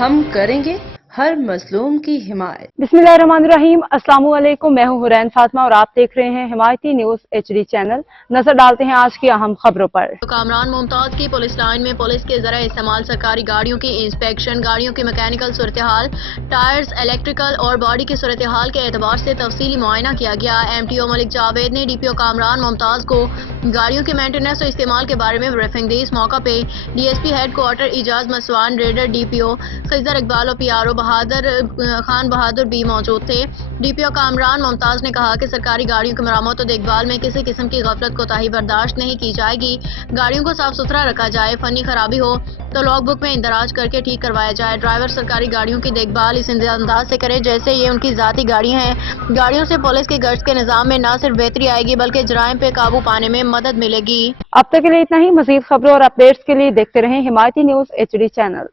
ہم کریں گے ہر مظلوم کی حمایت۔ बिस्मिल्लाहिर्रहमानिर्रहीम। अस्सलाम वालेकुम। मैं हूं हुरैन फातिमा और आप देख रहे हैं हिमायती न्यूज HD चैनल। नजर डालते हैं आज की अहम खबरों पर। कामरान मुमताज की पुलिस लाइन में पुलिस के जरिए इस्तेमाल सरकारी गाड़ियों की इंस्पेक्शन, गाड़ियों की मैकेनिकल सूरत-ए-हाल, टायर्स, इलेक्ट्रिकल और बॉडी की सूरत-ए-हाल के एतबार से तफसीली मुआयना किया गया। MTO मलिक जावेद ने DPO कामरान मुमताज को गाड़ियों के मेंटेनेंस और इस्तेमाल के बारे में ब्रीफिंग दी। इस मौका पे DSP headquarter Ijaz Maswan, रेडर DPO खिजर इकबाल और PRO खान बहादुर भी मौजूद थे। DPO कामरान मुमताज ने कहा कि सरकारी गाड़ियों की मरम्मत और देखभाल में किसी किस्म की गफलत कोताही बर्दाश्त नहीं की जाएगी। गाड़ियों को साफ सुथरा रखा जाए, फनी खराबी हो तो लॉग बुक में इंदराज करके ठीक करवाया जाए। ड्राइवर सरकारी गाड़ियों की देखभाल इस अंदाज से करे जैसे ये उनकी जाती गाड़ी हैं। गाड़ियों से पुलिस के गर्ज के निजाम में न सिर्फ बेहतरी आएगी बल्कि जराइम पे काबू पाने में मदद मिलेगी। अब तक के लिए इतना ही। मजीद खबरों और अपडेट्स के लिए देखते रहें हिमायती न्यूज HD चैनल।